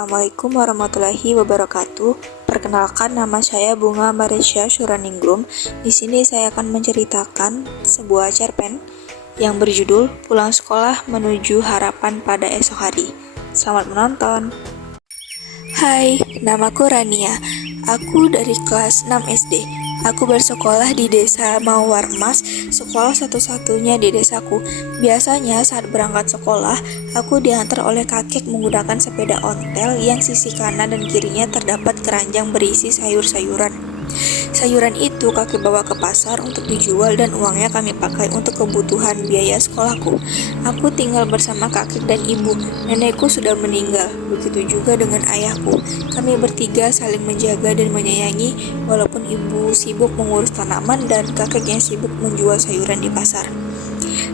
Assalamualaikum warahmatullahi wabarakatuh. Perkenalkan, nama saya Bunga Maresya Suraningrum. Di sini saya akan menceritakan sebuah cerpen yang berjudul Pulang Sekolah Menuju Harapan pada Esok Hari. Selamat menonton. Hai, namaku Rania. Aku dari kelas 6 SD. Aku bersekolah di desa Mawarmas, sekolah satu-satunya di desaku. Biasanya saat berangkat sekolah, aku diantar oleh kakek menggunakan sepeda ontel yang sisi kanan dan kirinya terdapat keranjang berisi sayur-sayuran. Sayuran itu kakek bawa ke pasar untuk dijual dan uangnya kami pakai untuk kebutuhan biaya sekolahku. Aku tinggal bersama kakek dan ibu. Nenekku sudah meninggal, begitu juga dengan ayahku. Kami bertiga saling menjaga dan menyayangi walaupun ibu sibuk mengurus tanaman dan kakek yang sibuk menjual sayuran di pasar.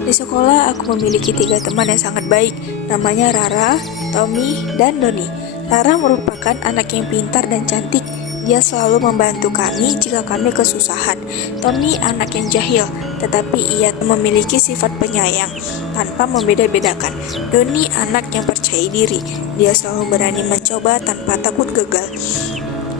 Di sekolah aku memiliki 3 teman yang sangat baik. Namanya Rara, Tommy, dan Doni. Rara merupakan anak yang pintar dan cantik. Dia selalu membantu kami jika kami kesusahan. Tommy anak yang jahil, tetapi ia memiliki sifat penyayang tanpa membeda-bedakan. Doni anak yang percaya diri. Dia selalu berani mencoba tanpa takut gagal.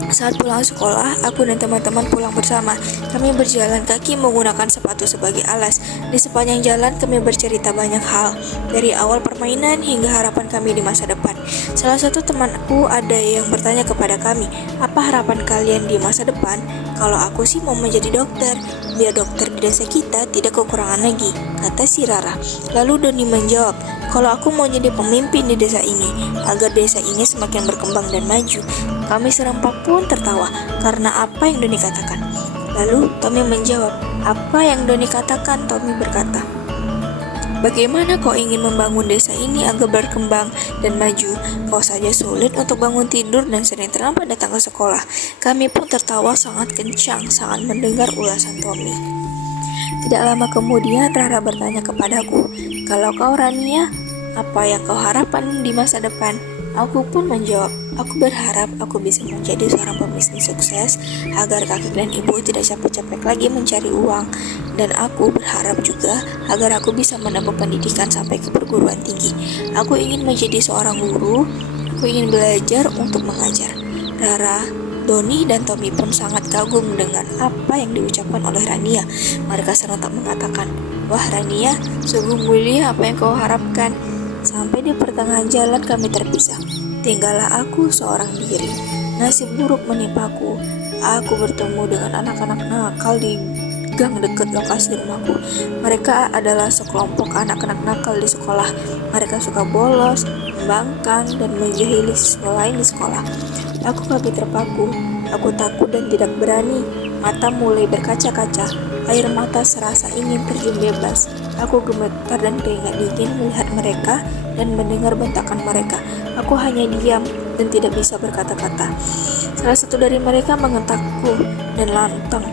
Saat pulang sekolah, aku dan teman-teman pulang bersama. Kami berjalan kaki menggunakan sepatu sebagai alas. Di sepanjang jalan kami bercerita banyak hal, dari awal permainan hingga harapan kami di masa depan. Salah satu temanku ada yang bertanya kepada kami, apa harapan kalian di masa depan? Kalau aku sih mau menjadi dokter, biar dokter di desa kita tidak kekurangan lagi, kata si Rara. Lalu Doni menjawab, kalau aku mau jadi pemimpin di desa ini, agar desa ini semakin berkembang dan maju. Kami serempak pun tertawa karena apa yang Doni katakan. Lalu Tommy menjawab, apa yang Doni katakan? Tommy berkata, bagaimana kau ingin membangun desa ini agar berkembang dan maju? Kau saja sulit untuk bangun tidur dan sering terlambat datang ke sekolah. Kami pun tertawa sangat kencang saat mendengar ulasan Tommy. Tidak lama kemudian Rara bertanya kepadaku, kalau kau Rania, apa yang kau harapkan di masa depan? Aku pun menjawab, aku berharap aku bisa menjadi seorang pebisnis sukses agar kakek dan ibu tidak capek-capek lagi mencari uang. Dan aku berharap juga agar aku bisa menempuh pendidikan sampai ke perguruan tinggi. Aku ingin menjadi seorang guru, aku ingin belajar untuk mengajar. Rara, Doni, dan Tommy pun sangat kagum dengan apa yang diucapkan oleh Rania. Mereka serentak mengatakan, wah Rania, sungguh mulia apa yang kau harapkan. Sampai di pertengahan jalan kami terpisah. Tinggallah aku seorang diri. Nasib buruk menimpaku. Aku bertemu dengan anak-anak nakal di gang dekat lokasi rumahku. Mereka adalah sekelompok anak-anak nakal di sekolah. Mereka suka bolos, membangkang, dan menjahili siswa lain di sekolah. Aku kaki terpaku. Aku takut dan tidak berani. Mata mulai berkaca-kaca. Air mata serasa ingin terjun bebas. Aku gemetar dan keringat dingin melihat mereka dan mendengar bentakan mereka. Aku hanya diam dan tidak bisa berkata-kata. Salah satu dari mereka mengentakku dan lantang.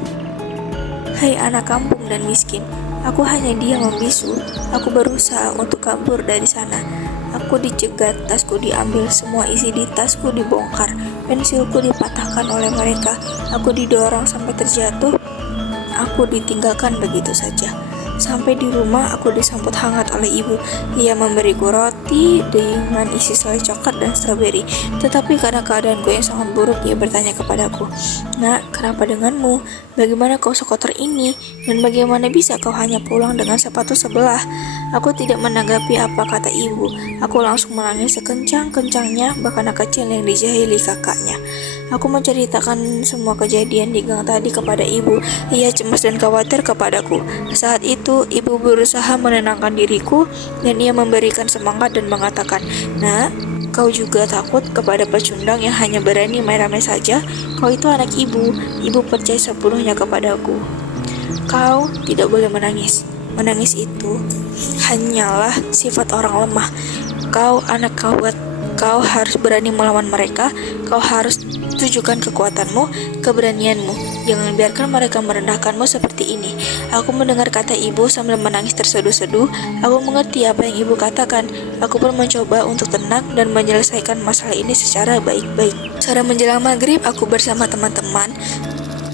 Hai anak kampung dan miskin, aku hanya diam membisu. Aku berusaha untuk kabur dari sana. Aku dicegat, tasku diambil, semua isi di tasku dibongkar. Pensilku dipatahkan oleh mereka. Aku didorong sampai terjatuh. Aku ditinggalkan begitu saja. Sampai di rumah aku disambut hangat oleh ibu. Ia memberiku roti dengan isi selai coklat dan stroberi. Tetapi karena keadaanku yang sangat buruk, ia bertanya kepadaku, nak, kenapa denganmu? Bagaimana kau sekotor ini? Dan bagaimana bisa kau hanya pulang dengan sepatu sebelah? Aku tidak menanggapi apa kata ibu. Aku langsung menangis sekencang-kencangnya, bahkan anak kecil yang dijahili kakaknya. Aku menceritakan semua kejadian di gang tadi kepada ibu. Ia cemas dan khawatir kepadaku. Saat itu, ibu berusaha menenangkan diriku dan ia memberikan semangat dan mengatakan, nak, kau juga takut kepada pecundang yang hanya berani main-main saja? Kau itu anak ibu. Ibu percaya sepenuhnya kepadaku. Kau tidak boleh menangis. Menangis itu hanyalah sifat orang lemah. Kau anak kawat. Kau harus berani melawan mereka. Kau harus tunjukkan kekuatanmu, keberanianmu. Jangan biarkan mereka merendahkanmu seperti ini. Aku mendengar kata ibu sambil menangis terseduh-seduh. Aku mengerti apa yang ibu katakan. Aku pun mencoba untuk tenang dan menyelesaikan masalah ini secara baik-baik. Sore menjelang maghrib, aku bersama teman-teman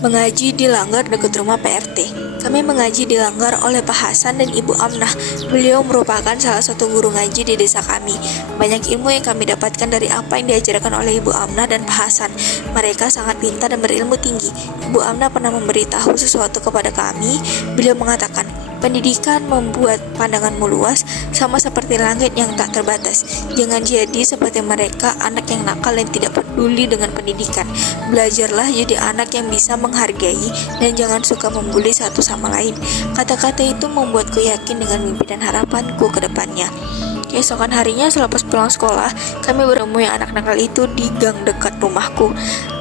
mengaji di langgar dekat rumah PRT. Kami mengaji dilanggar oleh Pak Hasan dan Ibu Amnah. Beliau merupakan salah satu guru ngaji di desa kami. Banyak ilmu yang kami dapatkan dari apa yang diajarkan oleh Ibu Amnah dan Pak Hasan. Mereka sangat pintar dan berilmu tinggi. Ibu Amnah pernah memberitahu sesuatu kepada kami. Beliau mengatakan, pendidikan membuat pandanganmu luas, sama seperti langit yang tak terbatas. Jangan jadi seperti mereka, anak yang nakal dan tidak peduli dengan pendidikan. Belajarlah jadi anak yang bisa menghargai dan jangan suka membuli satu sama lain. Kata-kata itu membuatku yakin dengan mimpi dan harapanku ke depannya. Keesokan harinya selepas pulang sekolah, kami bertemu yang anak nakal itu di gang dekat rumahku.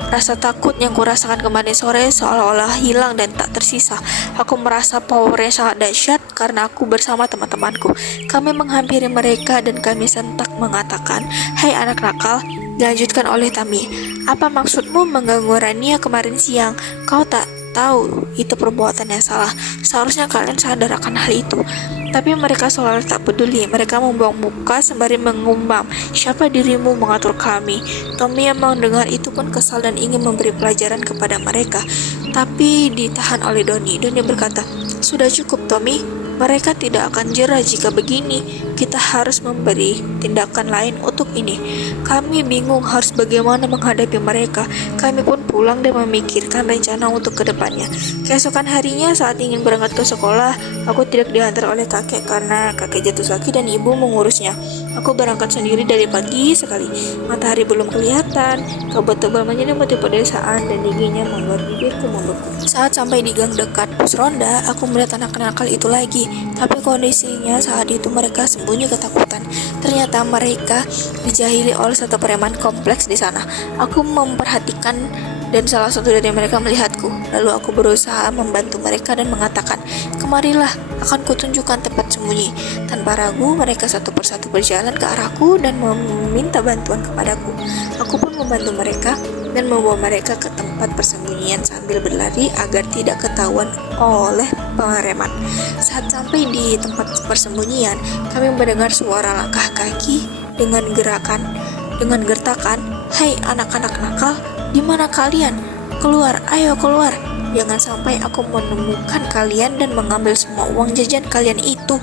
Rasa takut yang kurasakan kemarin sore seolah-olah hilang dan tak tersisa. Aku merasa powernya sangat dahsyat karena aku bersama teman-temanku. Kami menghampiri mereka dan kami sentak mengatakan, "Hai anak nakal," dilanjutkan oleh Tami. "Apa maksudmu mengganggu Rania kemarin siang? Kau tak tahu itu perbuatan yang salah. Seharusnya kalian sadar akan hal itu." Tapi mereka seolah tak peduli. Mereka membuang muka sembari mengumam, "Siapa dirimu mengatur kami?" Tommy yang mendengar itu pun kesal dan ingin memberi pelajaran kepada mereka, tapi ditahan oleh Doni. Doni berkata, "Sudah cukup Tommy, mereka tidak akan jera jika begini. Kita harus memberi tindakan lain untuk ini. Kami bingung harus bagaimana menghadapi mereka." Kami pun pulang dan memikirkan rencana untuk kedepannya. Keesokan harinya saat ingin berangkat ke sekolah, aku tidak diantar oleh kakek karena kakek jatuh sakit dan ibu mengurusnya. Aku berangkat sendiri dari pagi sekali. Matahari belum kelihatan, kabut tebal menyelimuti pedesaan dan dinginnya membuat bibirku membeku. Saat sampai di gang dekat pos ronda, aku melihat anak nakal itu lagi. Tapi kondisinya saat itu mereka sembunyi ketakutan. Ternyata mereka dijahili oleh satu preman kompleks di sana. Aku memperhatikan dan salah satu dari mereka melihatku. Lalu aku berusaha membantu mereka dan mengatakan, "Kemarilah, akan kutunjukkan tempat sembunyi." Tanpa ragu, mereka satu persatu berjalan ke arahku dan meminta bantuan kepadaku. Aku pun membantu mereka dan membawa mereka ke tempat persembunyian sambil berlari agar tidak ketahuan oleh preman. Saat sampai di tempat persembunyian, kami mendengar suara langkah kaki dengan gertakan, "Hai anak-anak nakal, di mana kalian? Keluar, ayo keluar. Jangan sampai aku menemukan kalian dan mengambil semua uang jajan kalian itu."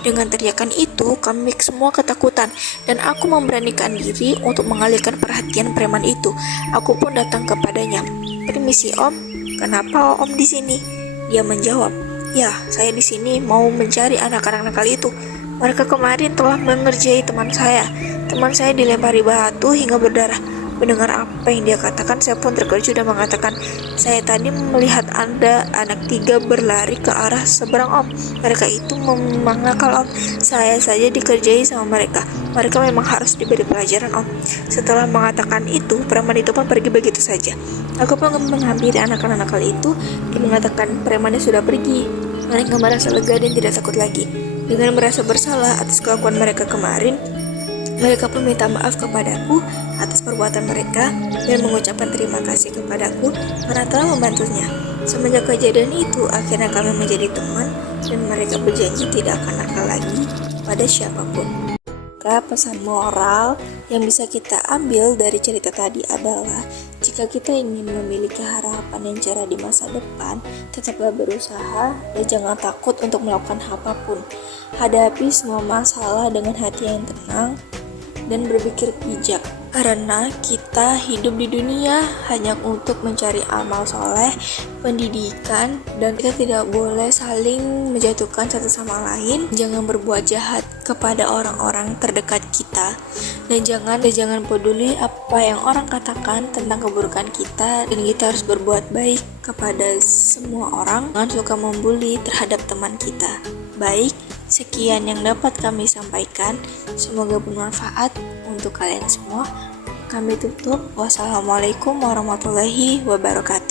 Dengan teriakan itu, kami semua ketakutan dan aku memberanikan diri untuk mengalihkan perhatian preman itu. Aku pun datang kepadanya. "Permisi Om, kenapa Om di sini?" Dia menjawab, "Ya, saya di sini mau mencari anak-anak nakal itu. Mereka kemarin telah mengerjai teman saya. Teman saya dilempari batu hingga berdarah." Mendengar apa yang dia katakan, saya pun terkejut dan mengatakan, "Saya tadi melihat ada anak 3 berlari ke arah seberang Om. Mereka itu memang nakal Om. Saya saja dikerjai sama mereka. Mereka memang harus diberi pelajaran Om." Setelah mengatakan itu, preman itu pun pergi begitu saja. Aku pun menghampiri anak-anak nakal itu dan mengatakan premannya sudah pergi. Mereka merasa lega dan tidak takut lagi. Dengan merasa bersalah atas kelakuan mereka kemarin, mereka pun minta maaf kepadaku atas perbuatan mereka dan mengucapkan terima kasih kepadaku karena telah membantunya. Semenjak kejadian itu, akhirnya kami menjadi teman dan mereka berjanji tidak akan nakal lagi pada siapapun. Pesan moral yang bisa kita ambil dari cerita tadi adalah jika kita ingin memiliki harapan yang cerah di masa depan, tetaplah berusaha dan jangan takut untuk melakukan apapun. Hadapi semua masalah dengan hati yang tenang dan berpikir bijak, karena kita hidup di dunia hanya untuk mencari amal soleh, pendidikan, dan kita tidak boleh saling menjatuhkan satu sama lain. Jangan berbuat jahat kepada orang-orang terdekat kita, dan jangan peduli apa yang orang katakan tentang keburukan kita, dan kita harus berbuat baik kepada semua orang. Jangan suka membuli terhadap teman kita. Baik, sekian yang dapat kami sampaikan. Semoga bermanfaat untuk kalian semua. Kami tutup. Wassalamualaikum warahmatullahi wabarakatuh.